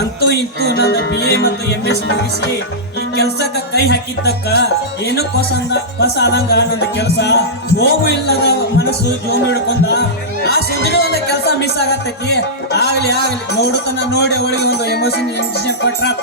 ಅಂತೂ ಇಂತೂ ನನ್ನ BA ಮತ್ತು MS ಮುಗಿಸಿ ಈ ಕೆಲ್ಸಕ್ಕ ಕೈ ಹಾಕಿದ್ದಕ್ಕ ಏನೋ ಹೊಸ ಆದಂಗ ನನ್ನ ಕೆಲಸ ಹೋಗು ಇಲ್ಲದ ಮನಸ್ಸು ಜೋಮ್ ಹಿಡ್ಕೊಂಡ ಆ ಸುಂದರ ಒಂದು ಕೆಲಸ ಮಿಸ್ ಆಗತ್ತೈತಿ. ಆಗ್ಲಿ ನೋಡುತ್ತಾನ ನೋಡಿ ಅವಳಿಗೆ ಒಂದು ಎಮೋಷನ್ ಇಂಜೆಕ್ಷನ್ ಕೊಟ್ರಾತ.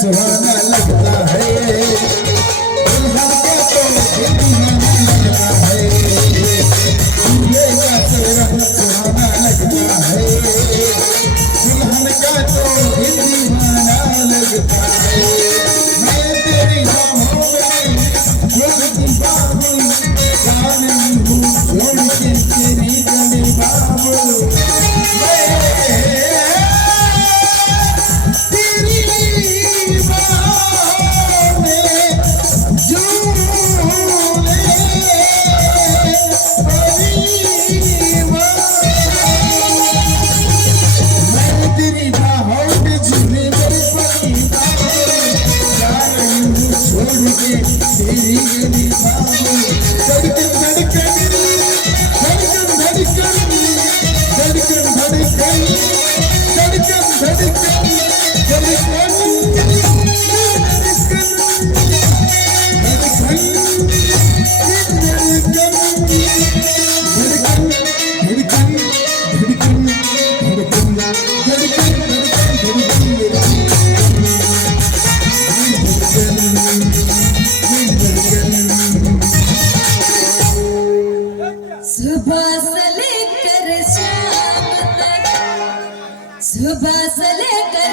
सुहाना लगता है दुल्हन का तो दीवाना लगता है दूल्हे का चेहरा सुहाना लगता है दुल्हन का तो दीवाना लगता है मैं तेरी बाहों में जोड़ती बाबू जाने हूँ जोड़ के तेरी गले बाबू सुबह से लेकर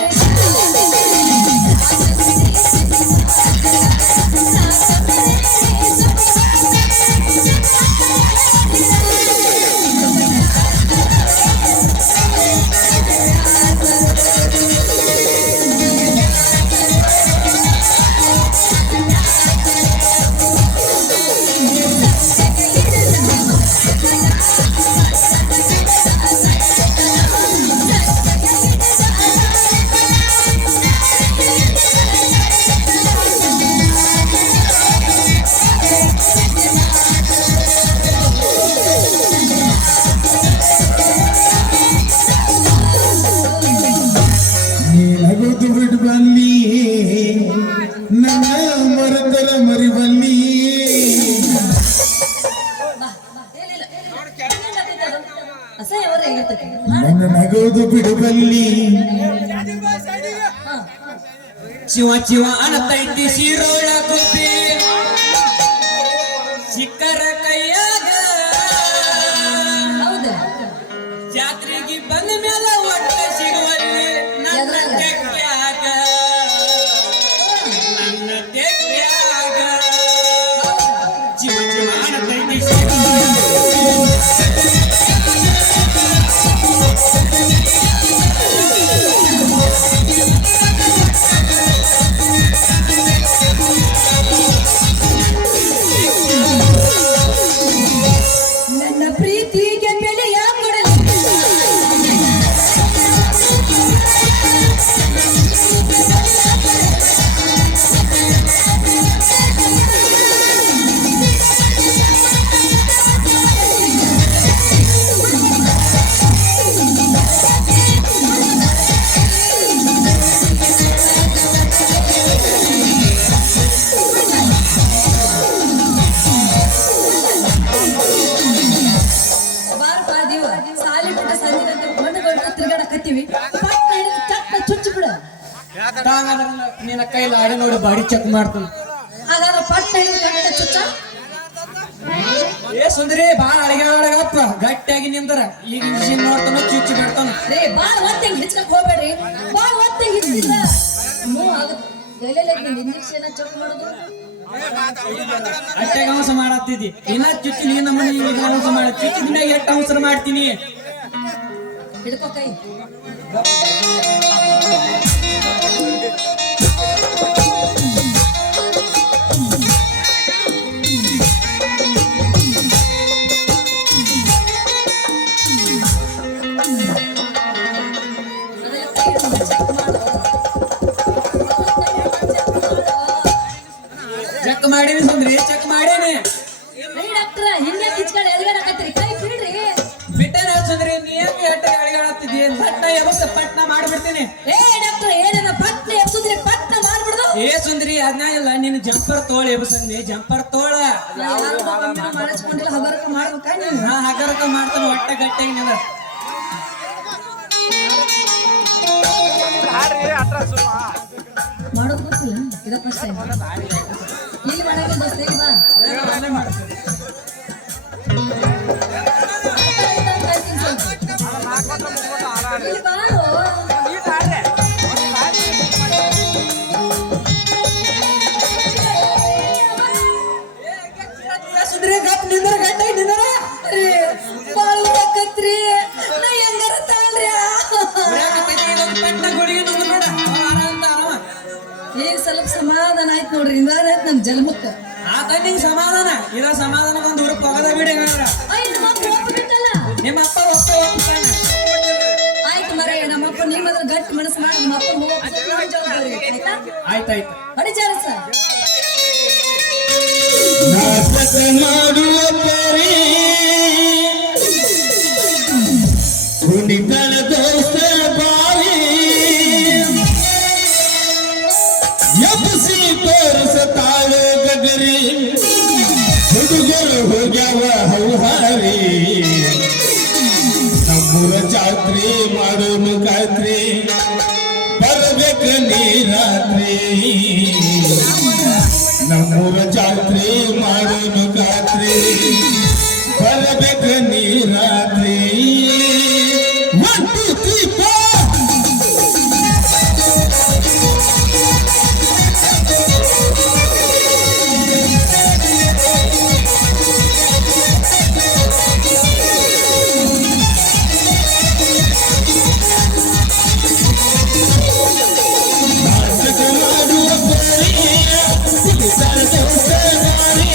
ನಗೋದು ಬಿಡುಬಲ್ಲಿ ಚಿವ ಚಿವ ಅಣತೈತಿ ಶಿರೋಳ ಗುಬ್ಬಿ ಸಿಕ್ಕರ ಕೈಯಾಗ ಜಾತ್ರೆಗೆ ಬಂದ ಮೇಲೆ ಒಟ್ಟ ಸಿಗುವಲ್ಲಿ ನನ್ನ ತೆಕ್ಕ್ಯಾಗ ತಾಂಗಾದ್ರೆ ನಿನ್ನ ಕೈಲಿ ಆಡಿ ನೋಡಿ ಬಾಡಿ ಚೆಕ್ ಮಾಡ್ತಾನ. ಹಾಗಾದ್ರೆ ಪಟ್ಟ ಹಿಡಿದು ಕಟ್ಟ ಚುಚ್ಚ. ಏ ಸುಂದರಿ ಬಾಳ ಅಡಿಗಾಡಗಪ್ಪ ಗಟ್ಟಿಯಾಗಿ ನಿಂದ್ರ ಈಗ ಮಿಷಿನ್ ನೋಡ್ತಾನ ಚುಚ್ಚಿ ಬಿಡ್ತಾನ. ರೇ ಬಾಳ್ ಒತ್ತಂಗ್ ಹಿಡ್ಸ್ಕಕ್ ಹೋಗ್ಬೇಡ್ರಿ, ಬಾಳ್ ಒತ್ತಂಗ್ ಹಿಡ್ಸಿಲ್ಲ ನೋವು ಆಗುತ್ತೆ. ಎಲ್ಲೆಲ್ಲ ಇಂಜೆಕ್ಷನ್ ಚೆಕ್ ಮಾಡೋದು ಅಟ್ಟೆಗೆ ಅವಸರ ಮಾಡತ್ತಿದ್ದಿ ಇನ್ನ ಚುಚ್ಚಿ ನೀ ನಮ್ಮನ್ನ ಅವಸರ ಮಾಡ ಚುಚ್ಚಿದ ಮ್ಯಾಗ ಎಷ್ಟು ಅವಸರ ಮಾಡ್ತೀನಿ. ಹಿಡ್ಕೋ ಕೈ. ಚೆಕ್ ಮಾಡೀನಿ ಸುಂದ್ರಿ ಚೆಕ್ ಮಾಡೇನಿ. ಡಾಕ್ಟ್ರ ಹಿಂಗೆ ಕಿಚ್ಕೊಂಡು ಎದ್ಗಾಡಕತ್ತೀರಿ, ಕೈ ಬಿಡ್ರಿ. ಬಿಟ್ಟೇನ ಸುಂದ್ರಿ ನೀ ಯಾಕೆ ಅಟ್ಟೆ ಅಡಿಗಾಡತ್ತಿದ್ದಿ ಪಟ್ನ ಎಬಸ ಪಟ್ನ ಮಾಡಿಬಿಡ್ತೀನಿ. ಏ ಡಾಕ್ಟ್ರ ಏನೇನ ಪಟ್ನ ಎಬ್ಸುದ್ರಿ, ಪಟ್ನ ಮಾಡ್ಬಿಡ್ದು. ಏ ಸುಂದ್ರಿ ಅದನ್ನ ಇಲ್ಲ ನಿನ್ನ ಜಂಪರ್ ತೋಳ ಎಬಸಂದಿ ಜಂಪರ್ ತೋಳ ಮಾಡಿಸ್ಕೊಂಡಿಲ್ಲ ಹಗರಕ ಮಾಡ್ಬೇಕ ನೀವು. ನಾ ಹಗರಕ ಮಾಡ್ತಾನೆ ಹೊಟ್ಟೆ ಗಟ್ಟಿಯಾಗಿ ನಿಂದ. ಮಾಡೋದು ಗೊತ್ತಿಲ್ಲ ಇದ ಫಸ್ಟ್ ಟೈಮ್ ಇಲ್ಲಿ ಮಾಡಕ್ಕೆ ದೋಸ್ತ ಈಗ ಬಾ. ಅಲ್ಲೇ ಮಾಡ್ತೀನಿ. ಇಲ್ಲಿ ಬಾರೋ. ಸುಂದ್ರಿ ಗಪ್ ನಿಂದ್ರ ಗಟ್ಟಿಯಾಗಿ ನಿಂದ್ರ. ಬಾಳ ಉಡಕತ್ರಿ, ನಾ ಹೆಂಗಾರ ತಾಳ್ರಿ. ಪಟ್ನ ಗುಡಿಗೆ ನುಂಗ್ ನೋಡ ಆರಾಮ ಆರಾಮ. ಈಗ ಸ್ವಲ್ಪ ಸಮಾಧಾನ ಆಯ್ತು ನೋಡ್ರಿ, ನಿಂದಾರ ಆಯ್ತು ನಮ್ ಜನ್ಮಕ್ಕ. ಆತ ನಿಂಗೆ ಸಮಾಧಾನ ಇದ ಸಮಾಧಾನ ಒಂದು ಊರು ಪಗದ ಬಿಡಿ. ನಮ್ಮ ಅಪ್ಪ ಒಪ್ಪ ಬಿಟ್ಟಲ್ಲ. ನಿಮ್ಮ ಅಪ್ಪ ಒಪ್ಪಾನ. ಆಯ್ತು ಮರೇ, ನಮ್ಮಪ್ಪ ನಿಮ್ಮದ್ರ ಗಟ್ಟಿ ಮನಸ್ಸು ಮಾಡಿ ನಮ್ಮ ಅಪ್ಪ ಜವಾಬ್ದಾರಿ ಆಯ್ತಾ. ಆಯ್ತಾಯ್ತು ಹೊಡಿ ಜಾರಸ. ನಾಟಕ ಮಾಡುವ ಪರಿ ಕುಣಿತನ ದೋಸ್ತ ಬಾರಿ ಎಬ್ಸಿ ತೋರಿಸತಾಳು ಗಗರಿ ಹುಡುಗರು ಹೋಗ್ಯಾವ ಹೌಹಾರಿ ನಮ್ಮೂರ ಜಾತ್ರೆ ಮಾಡೋನು ಖಾತ್ರಿ ಬರ್ಬೇಕ ನೀ ರಾತ್ರಿ ನಮ್ಮೂರ ಜಾತ್ರೆ ಮಾಡೋನು ಖಾತ್ರಿ ಬರ್ಬೇಕ ನೀ ರಾತ್ರಿ. 1 2 3 4 ನಾಟಕ ಮಾಡುವ ಪರಿ ಕುಣಿತನ ದೋಸ್ತ ಬಾರಿ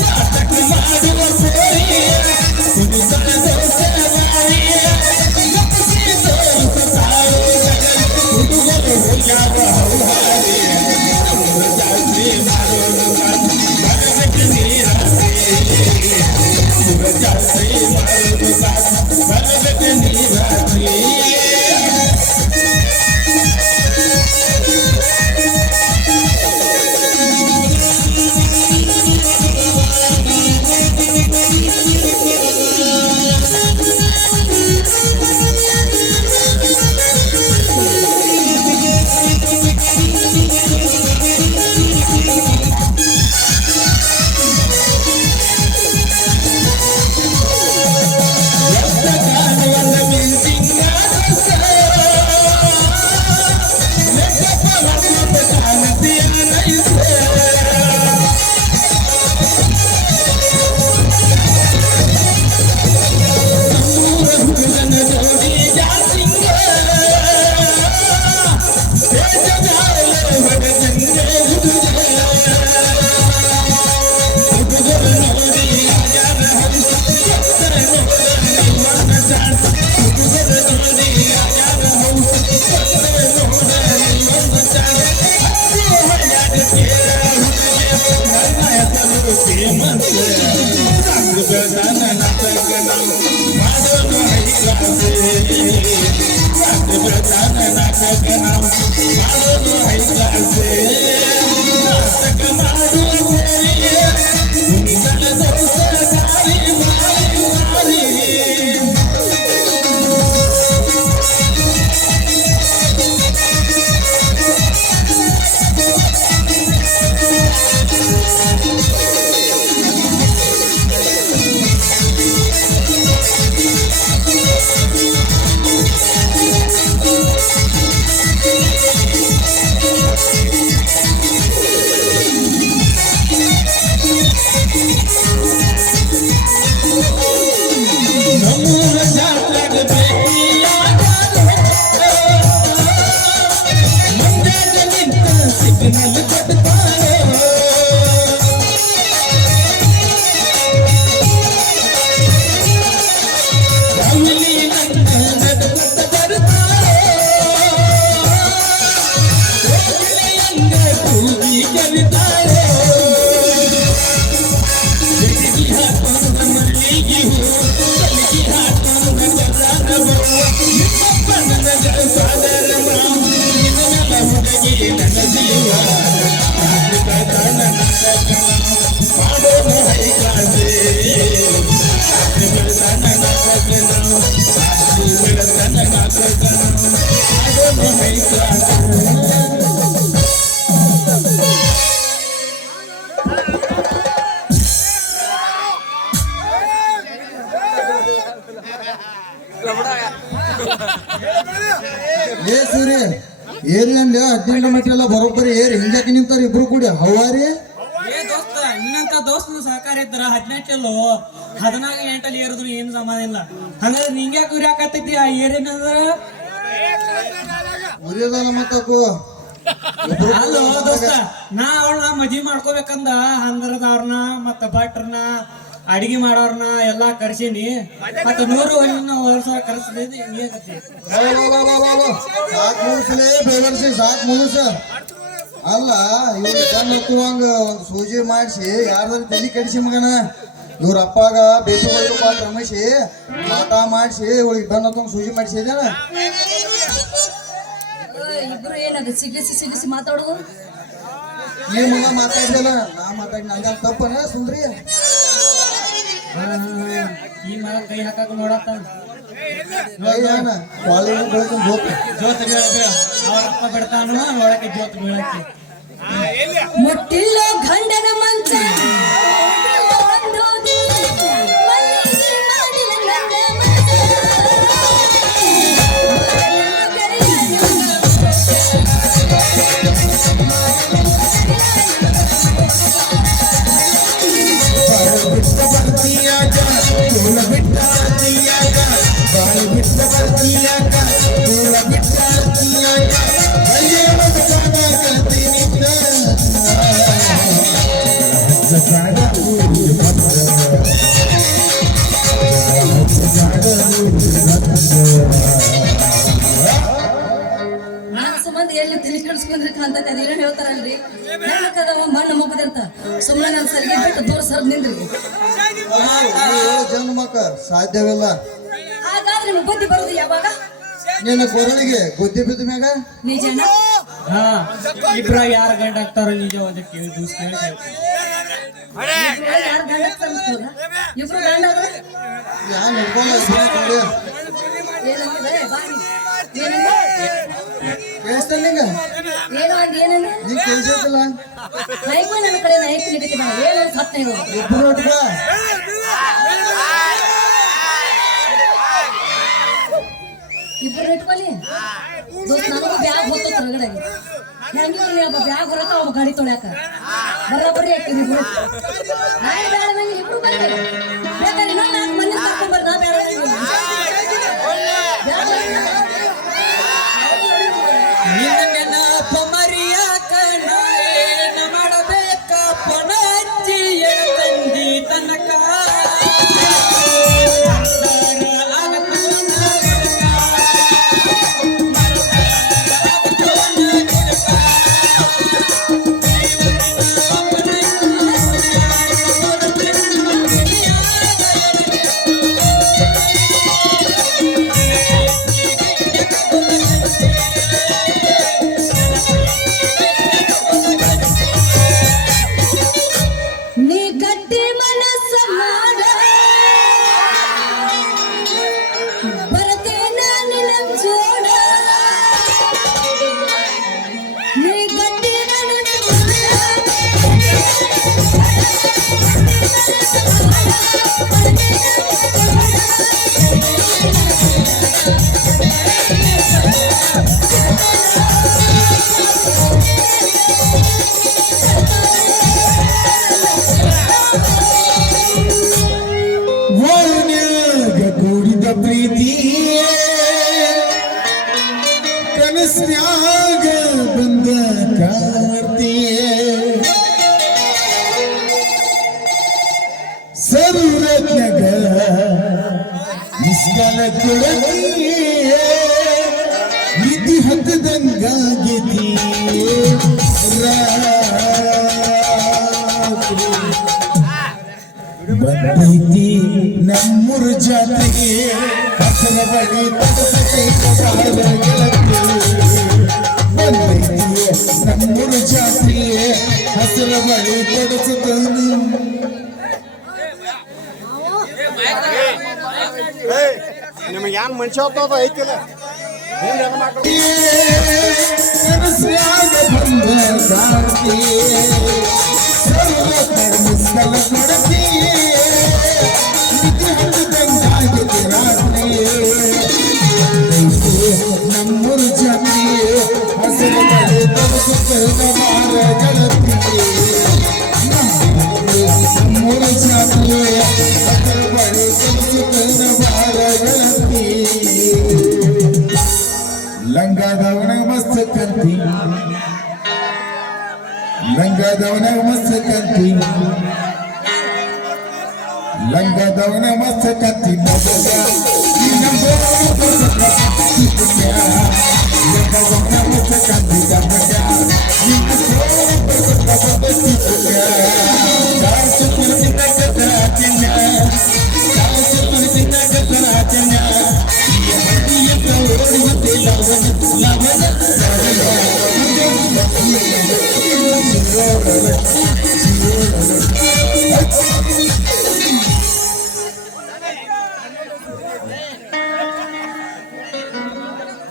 ನಾಟಕ ಮಾಡುವ ಪರಿ ಕುಣಿತನ ದೋಸ್ತ ಬಾರಿ ಎಬ್ಸಿ ತೋರಿಸತಾಳು ಗಗರಿ ಹುಡುಗರು ಹೋಗ್ಯಾವ ಹೌಹಾರಿ ನಮ್ಮೂರ ಜಾತ್ರೆ ಮಾಡೋನು ಖಾತ್ರಿ ಬರ್ಬೇಕ ನೀ ರಾತ್ರಿ ನಮ್ಮೂರ ಜಾತ್ರೆ ಮಾಡೋನು ಖಾತ್ರಿ ಬರ್ಬೇಕ ನೀ ರಾತ್ರಿ. ಮಾಡೋಣ ಹೈಕ್ಲಾಸೆ ರಾತ್ರಿ ಬೆಳತನ ನಾಟಕ ನಾವು ರಾತ್ರಿ ಬೆಳತನ ನಾಟಕ ಮಾಡೋಣ ಹೈಕ್ಲಾಸೆ ಏ ಸೂರ್ಯ ಏರಿ ಅಂದ್ಯ 18 ಮೀಟರ್ ಎಲ್ಲ ಬರೋಬ್ಬರಿ ಏರಿ ಹಿಂಗ್ಯಾಕೆ ನಿಂತಾರ ಇಬ್ರು ಕೂಡಿ ಹವಾರಿ ಏ ದೋಸ್ತ ನಿನ್ನಂತ ದೋಸ್ತನ ಸಹಕಾರ ಇದ್ರ 18 14 ಏರಿದ್ರು ಏನು ಸಮಾನ ಇಲ್ಲ ಹಂಗಾದ್ರೆ ನಿಂಗ್ಯಾಕ ಉರಿಯಾಕತ್ತೈತಿ ಆ ಏರಿನಂದ್ರ ಉರಿಯೋದಲ್ಲ ಮತ್ತಕು ಅಲ್ಲೋ ದೋಸ್ತ ನಾ ಅವಳನ್ನ ಮದ್ವಿ ಮಾಡ್ಕೋಬೇಕಂದ ಅಂದ್ರದವ್ರನ್ನ ಮತ್ತ ಭಟ್ರನ್ನ ಅಡಿಗೆ ಮಾಡೋರ್ನ ಎಲ್ಲಾ ಕರ್ಸೀನಿ ಮತ್ತ 100 ವರ್ಷ ಕರ್ಸಿದೀನಿ ನೀ ಕತ್ತಿ ಸಾಕ್ ಮುಗಿಸ್ಲೇ ಬೇವರ್ಸಿ ಸಾಕ್ ಮುಗಿಸ ಅಲ್ಲ ಇವ್ರು ಕಣ್ಣು ಹತ್ತುವಂಗ ಒಂದು ಸೂಜಿ ಮಾಡಿಸಿ ಯಾರ್ದಾರು ತಲೆ ಕಡಿಸಿ ಮಗನ ಇವ್ರ ಅಪ್ಪಾಗ ಬೇಸು ಪಾಠ ರಮೇಶಿ ಆಟ ಮಾಡಿಸಿ ಇವಳಿಗೆ ಬೆನ್ನ ಹತ್ತಂಗ ಸೂಜಿ ಮಾಡಿಸಿದೇನ ಇಬ್ರು ಏನದು ಸಿಗಿಸಿ ಮಾತಾಡೋದು ಈ ಮಗ ಮಾತಾಡ್ದಲ್ಲ ನಾ ಮಾತಾಡಿ ನಂದ ತಪ್ಪನ ಸುಂದ್ರಿ ಈ ಮಗ ಕೈ ಹಾಕಕ್ ನೋಡತ್ತಾನ ಕಾಲೇಜ್ ಬೆಳಕು ಹೋಗ್ತ ಜೋತ್ ಬೀಳಕ್ಕೆ ಅವ್ರ ಅಪ್ಪ ಬಿಡ್ತಾನ ನೋಡಕ್ಕೆ ಜೋತ್ ಬೀಳಕ್ಕೆ ಮುಟ್ಟಿಲ್ಲ ಗಂಡನ ಮಂಚ ಒಂದು ದಿನ ಮಲ್ಲಿಗೆ ಮಾಡಿದ ನನ್ನ ಮನಸ. ನಾನು ಸಂಬಂಧ ಎಲ್ಲಿ ತಲೆ ಕೆಡಿಸ್ಕೊಂಡ್ರಿ ಅಂತ ಅದೇನೋ ಹೇಳ್ತಾರಲ್ರಿ ಕದವ ಮಣ್ಣು ಮುಗ್ದಿರ್ತ ಸುಮ್ಮನೆ ನಾನು ಸರಿಗೆ ಬಿಟ್ಟು ದೂರ ಸರ್ದ್ ನಿಂದ್ರಿ ಜನ್ಮಕ್ಕ ಸಾಧ್ಯವಿಲ್ಲ ಹಾಗಾದ್ರೆ ನಿಮ್ಗೆ ಬುದ್ಧಿ ಬರೋದು ಯಾವಾಗ ನಿನ್ನ ಕೊರಳಿಗೆ ಗುದ್ದಿ ಬಿದ್ದ ಮ್ಯಾಗ ನಿಜನ ಹಾ ಇಬ್ರ ಯಾರ ಗಂಡ ಆಗ್ತಾರ ನಿಜ ಒಂದು ಕೇಳಿ ದೂಸ್ ಕೇಳಿ ಹೇಳ್ತೀನಿ. ಯಾರು ಗಂಡ ಆಗ್ತಾರ ಅನ್ಸ್ತದ? ಇಬ್ರು ಗಂಡ ಆದ್ರೆ ಯಾ ನೋಡ್ಕೊಳ್ಳ ಏನಂದ್ರೆ ಬಾರಿ ಏನಂದ್ರೆ ಕೇಳಿಸ್ತಲ್ಲ ಈಗ ಏನೋ ಅಂದ್ ಏನಂದ್ರೆ ನೀ ಕೇಳಿಸಿಲ್ಲ ನೈಕೋ ನನ್ನ ಕಡೆ ನೈಕ್ ನಿಗತಿ ಬಾ ಏನು ಸತ್ತ ನೀವು ಇಬ್ರು ನೋಡ್ಕ ಇಬ್ರು ಇಟ್ಕೊಳ್ಳಿ ದೋಸ್ತ ನನಗೂ ಬ್ಯಾಗ್ ಹೋಗ್ತದ ಹೊರಗಡೆ ಹೆಂಗಿದ್ರು ಒಬ್ಬ ಬ್ಯಾಗ್ ಹೊರಕ ಒಬ್ಬ ಗಾಡಿ ತೊಳ್ಯಾಕ ಬರೋಬ್ಬರಿ ಹಾಕಿರಿ ಇಬ್ರು ನಾನು ಬೇಡ ನಂಗೆ ಇಬ್ರು ಬರ್ರಿ ಬೇಕಾದ್ರೆ ಇನ್ನೊಂದು 4 ಮಂದಿ ಕರ್ಕೊಂಡ್ಬರ್ರಿ ನಾ ಬೇಡ ನಿನ್ನ ನೆನಪ ಮರಿಯಾಕ ನಾ ಏನ ಮಾಡಬೇಕ ಪೊಣಚ್ಚಿಯ ತಂದಿ ತನಕ ನೀ ಗಟ್ಟಿ ಮನಸ್ಸ ಮಾಡ ಬರತೇನ ನಿನ್ನ ಜೋಡ ನೀ ಗಟ್ಟಿ ವಾಲ್ನ್ಯಾಗ ಕೂಡಿದ ಪ್ರೀತಿ ಕನಸ್ನ್ಯಾಗ ಬಂದ ಕಾರ್ತಿಯೇ ಸರ್ವಜ್ಞಗ ನಿಸ್ಗಲ ಕೊಡತಿಯೇ ನಿಧಿ ಹತ್ತದಂಗಾಗಿದೆಯೇ ರಾತ್ರಿ ಬಂದೈತಿ ನಮ್ಮೂರು ಜಾತ್ರೆಗೆ ಕಸರ ಬಳಿ ತಗಸೈತಿ ಗೆಳತಿ ಬಂದೈತಿ ನಮ್ಮೂರು ಜಾತ್ರೆ ಹಸಿರ ಬಳಿ ಕೊಡಿಸುತ್ತಾನೆ ನಿಮಗೆ ಏನ್ ಮನುಷ್ಯ ಹೋಗ್ತದ ಐತಿಲ್ಲ ಕನಸ್ಯಾಗ ಬಂದ ಗಾತಿ ಸರ್ವ ಕರ್ಮಿಸಲ ಕೊಡತಿ ನಿಧಿ ಹಂಗಂಗಾಗಿದೆ ರಾತ್ರಿ ನಮ್ಮೂರು ಜಾತಿ ಹಸಿರ ಬಳಿ ಕೊಡಿಸುತ್ತಾನೆ ಮಾರಗಳತಿ ನಮ್ಮೂರು ಜಾತಿ ಹಸಿರ ಬಳಿ ಕೊಡಿಸುತ್ತಾನೆ ಮಾರಗಳತಿ ಲಂಗಾದವನಾಗ ಮಸ್ತ್ ಕಂತಿ ಲಂಗಾದವನಾಗ ಮಸ್ತ್ ಕಂತಿ ಲಂಗಾದವನ ಮಸ್ತ್ ಕಂತಿ ಮಗಗ ಈ ಲಂಗಾದವನ ಮಸ್ತ್ ಕಂತಿ ಮಗಗ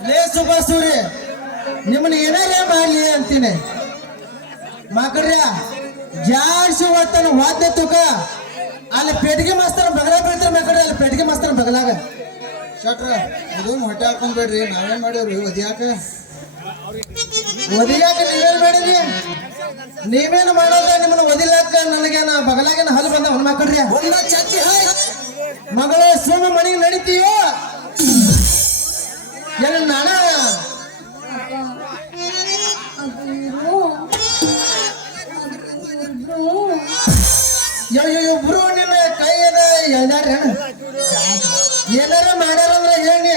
ಲೇ ಸುಬಾಸೂರಿ ನಿಮ್ಮನ್ನ ಏನಾರೇ ಮಾಡ್ಲಿ ಅಂತೀನಿ ಮಕ್ಕಳ್ರ ಜಾಡ್ಸಿ ಹೊತ್ತನ ವಾದ್ಯ ತುಕ ಅಲ್ಲಿ ಪೆಟ್ಟಿಗೆ ಮಾಸ್ತರ್ ಬಗಲಾಗ ಬೀಳ್ತಾರ ಮಕ್ಕಳ್ರಿ ಅಲ್ಲಿ ಪೆಟ್ಟಿಗೆ ಮಾಸ್ತರ್ ಬಗಲಾಗ ಶಟ್ರ ಇದೊಂದು ಹೊಟ್ಟೆ ಹಾಕೊಂಡ್ಬೇಡ್ರಿ ನಾವೇನ್ ಮಾಡೇವ್ರಿ ಒದಿಯಾಕ ನೀವೇನ್ ಮಾಡಿದ್ರಿ ನೀವೇನು ಮಾಡೋದ ನಿಮ್ಮನ್ನ ಒದಿಲಾಕ ನನಗೇನ ಬಗಲಾಗೇನ ಹಲ್ ಬಂದ ಅವ್ನ ಮಕ್ಕಳ್ರಿ ಮಗಳ ಸೋಮ ಮನೆಗೆ ನಡೀತೀಯೋ ಏನು ನಾನ ಇಬ್ರು ನಿನ್ನ ಕೈ ಏನ ಎಳ್ದಾರ ಏನಾರ ಮಾಡ್ಯಾರಂದ್ರ ಹೇಳಿ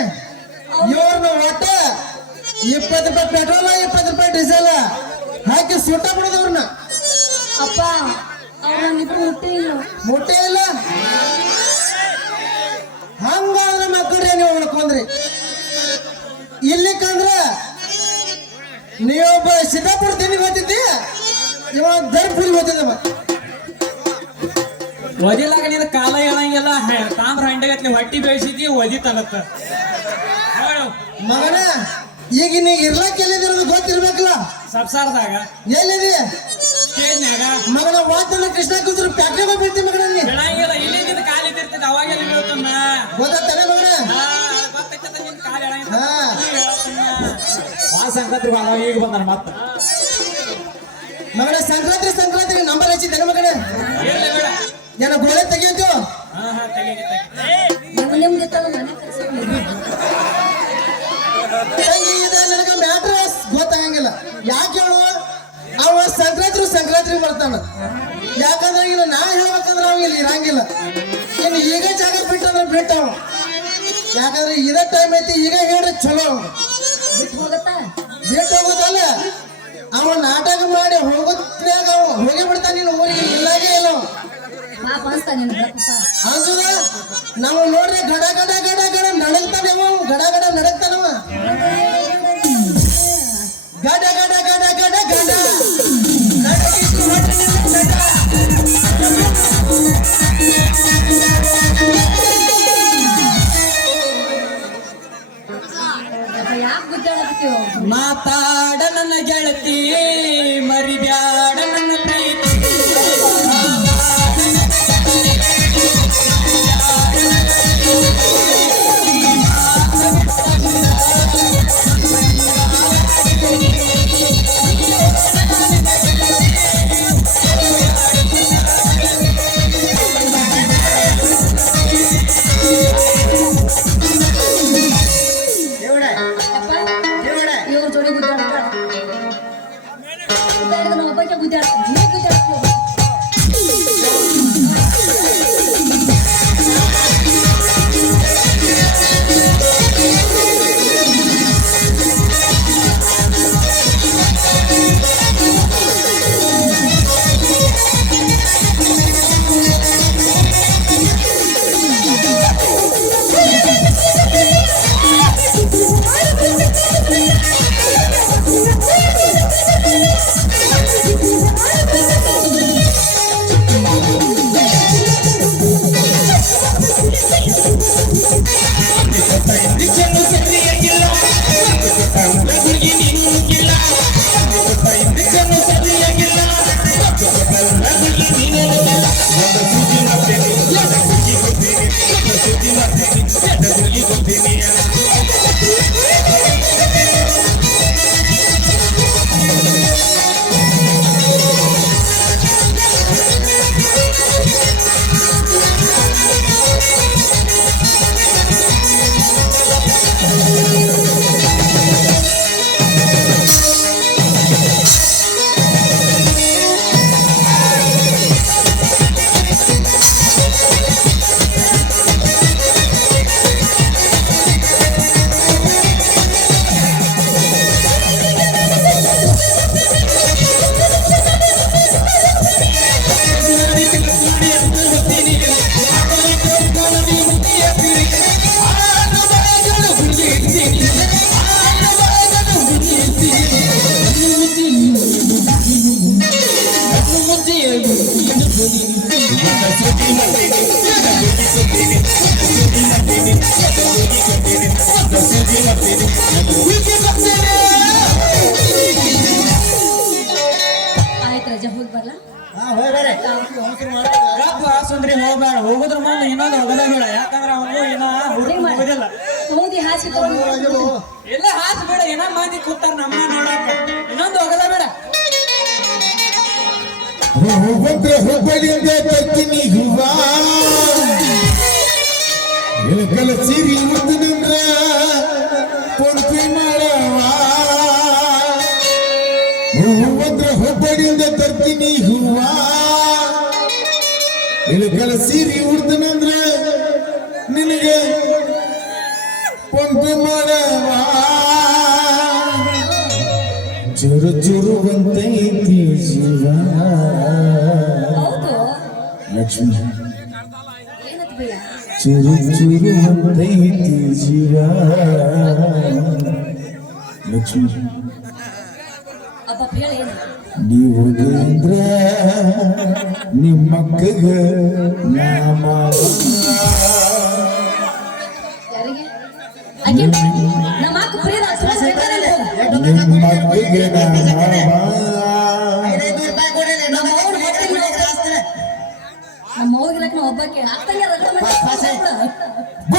ಇವ್ರನ್ನ ಒಟ್ಟ 20 ರೂಪಾಯಿ ಪೆಟ್ರೋಲ್ 20 ರೂಪಾಯಿ ಡೀಸೆಲ್ ಹಾಕಿ ಸುಟ್ಟ ಬಿಡೋದವ್ರನ್ನ ಅಪ್ಪ ಅವ್ರ ನನ್ನಿಬ್ರು ಮುಟ್ಟೆ ಇಲ್ಲ ಹಂಗಾದ್ರೆ ಮಕ್ಕಳ್ರಿ ನೀವು ಉಳ್ಕೊಂಡ್ರಿ ಇಲ್ಲಿಕಂದ್ರ ನೀವೊಬ್ಬ ಸಿದ್ದಾಪುರ ತಿಂಡಿಗೆ ಹೋಗ್ತಿದ್ದಿ ಇವ ಧರ್ಮಪುರಿಗೆ ಹೋಗ್ತಿದ್ದವ ಒದಿಲಾಗ ನಿನ್ನ ಕಾಲ ಹೇಳಂಗಿಲ್ಲ ತಾಮ್ರ ಹಂಡೆಗತ್ಲೆ ಹೊಟ್ಟಿ ಬೇಯಿಸಿದ್ದಿ ಒದಿತಲತ್ತ ಮಗನ ಈಗ ನೀಗ ಇರ್ಲಕ್ಕ ಎಲ್ಲಿದಿರೋದು ಗೊತ್ತಿರ್ಬೇಕಲ್ಲ ಸಂಸಾರದಾಗ ಎಲ್ಲಿದಿ ಸ್ಟೇಜ್ನ್ಯಾಗ ಮಗನ ವಾತನ ಕೃಷ್ಣ ಕೂತ್ರು ಪ್ಯಾಟ್ರಿಗೆ ಹೋಗ್ಬಿಡ್ತಿ ಮಗನ ನೀ ಹೇಳಂಗಿಲ್ಲ ಇಲ್ಲಿ ನಿನ್ನ ಕಾಲ ಇದ್ದಿರ್ತದ ಅವಾಗೆಲ್ಲ ಬೀಳ್ತಮ್ಮ ಗೊತ್ತಾನೆ ಮಗನ ಗೊತ್ತೈತದ ನಿನ್ನ ಕಾಲ ಹಾ ಆ ಸಂಗತಿ ಈಗ ಬಂದ ಮತ್ತ ಮಗನ ಸಂಕ್ರಾಂತಿ ನಂಬರ್ ಹಚ್ಚಿದ್ದೇನೆ ಮಗನ ಇರ್ಲಿ ಬೇಡ ಏನ ಗೋಳೆ ತೆಗಿಯಂತು ಹಾ ತೆಗಿ ನಿಮ್ದು ಮನೆ ತಂಗಿ ಇದೆ ನನಗೆ ಮ್ಯಾಟ್ರ್ ಗೊತ್ತಾಗಂಗಿಲ್ಲ ಯಾಕೆ ಹೇಳು ಅವ ಸಂಕ್ರಾಂತಿ ಬರ್ತಾನ ಯಾಕಂದ್ರೆ ಈಗ ನಾ ಹೇಳ್ಬೇಕಂದ್ರೆ ಅವ ಇಲ್ಲಿ ಇರಂಗಿಲ್ಲ ಇನ್ನು ಈಗ ಜಾಗ ಬಿಟ್ಟಂದ್ರೆ ಬಿಟ್ಟವ ಯಾಕಂದ್ರೆ ಇದೇ ಟೈಮ್ ಐತಿ ಈಗ ಹೇಳ್ರಿ ಚಲೋ ಅವ ಬಿಟ್ಟು ಹೋಗತ್ತಾ ಬಿಟ್ಟು ಹೋಗುದಲ್ಲ ಅವ ನಾಟಕ ಮಾಡಿ ಹೋಗುತ್ತಾಗ ಅವ ಹೋಗಿ ಬಿಡ್ತಾನ ನೀನು ಊರಿಗೆ ಇಲ್ಲಾಗೆ ಇಲ್ಲ ಅವ. ಪಾಪ ಅನ್ಸ್ತಾ ನಿನ್ ಪಾಪ ಅಂದ್ರ ನಾವು ನೋಡ್ರಿ ಗಡ ಗಡ ಗಡ ಗಡ ನಡಗ್ತಾನವ ಗಡ ಗಡ ನಡಗ್ತಾನವ ಗಡ ಗಡ ಗಡ ಗಡ ಗಡ ನಡಗಿಸಿ ಹೊಟ್ಟೆ ನಿನ್ನ ಗಡ. ಯಾಕೆ ಗುದ್ದಾಡಕತ್ತೀವ ಮಾತಾಡ ನನ್ನ ಗೆಳತಿ ಮರಿಬ್ಯಾಡ ನನ್ನ ಪ್ರೀತಿ ಆಯ್ತು ರಜಾ ಹೋಗಿ ಬರ್ಲಾ ಗಪ್ಪ ಸುಂದ್ರಿ ಹೋಗ್ಬೇಡ, ಹೋಗುದ್ರ ಮುಂದೆ ಇನ್ನೊಂದು ಹೋಗದ ಬೇಡ, ಯಾಕಂದ್ರ ಅವನು ಏನೋ ಹುಡುಗ ಹೋಗೋದಿಲ್ಲ. ಸೌದಿ ಹಾಸಿ ತಗೊಂಡು ಎಲ್ಲ ಹಾಸ್ ಬೇಡ, ಏನೋ ಮಂದಿ ಕೂತಾರ ನಮ್ಮನ್ನ ನೋಡಾಕ, ಇನ್ನೊಂದು ಹೋಗದ ಬೇಡ. ಹೋಗ್ರೆ ಹೋಗ್ಬೇಡಿ ತರ್ತೀನಿ ಹೂವ ಇಳಕಲ ಸಿರಿ ಉತ್ತನಂದ್ರ ಪೊಂಪಿ ಮಾಡವ ಹೋಗ್ರೆ ಹೋಗ್ಬೇಡಿ ತರ್ತೀನಿ ಹೂವ ಇಳಕಲ ಸಿರಿ ಉಡ್ತನಂದ್ರ ನಿನಗೆ ಪೊಂಪಿ ಮಾಡವ ಚುರು ಚುರು ಬಂತೈತಿ ಜೀವ ಹೌದು ಲಕ್ಷ್ಮಿ ಏನತ್ ಬೇಡ ಚುರು ಚುರು ಬಂತೈತಿ ಜೀವ ಲಕ್ಷ್ಮಿ ಅಪ್ಪ ಹೇಳ ಏನು ನೀವು ಅಂದ್ರ ನಿಮ್ಮಕ್ಕಗ ನಾಮ ಯಾರಿಗೆ ಆಕೆ ನಮ್ಮ ಅಕ್ಕ ಪ್ರಿಯದ ನಿಮ್ಮಕ್ಕಗ ನಾಮ ನಮ್ಮ ಹೋಗಿರಕ್ ನಾವು ಒಬ್ಬಕ್ಕೆ ಆಗ್ತಂಗೆ ರಗಡ ಮಾಡಿ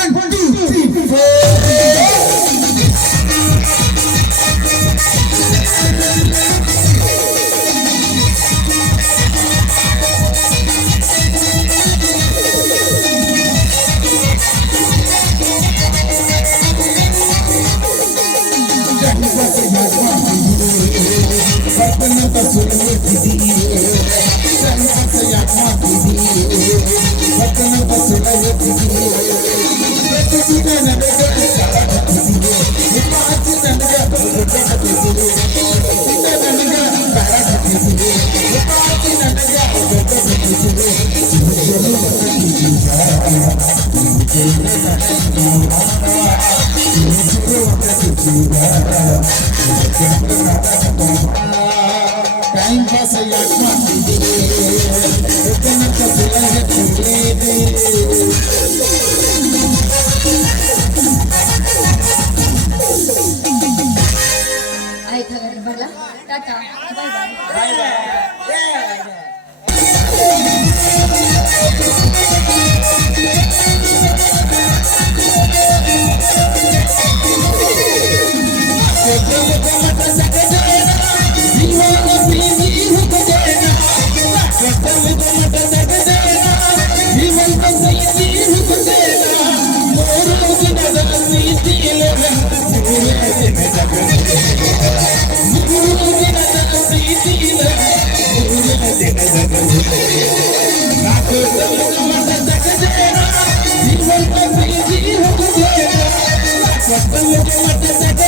1 2 3 4 ಟೈಮ್ ಪಾಸ್ ಯಾಕೆ ಮಾಡ್ತಿದ್ದೀರಿ ಆಯ್ತು ಹಾಗಾದ್ರೆ ಬರ್ಲಾ ಟಾಟಾ ಬಾಯ್ ಬಾಯ್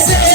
What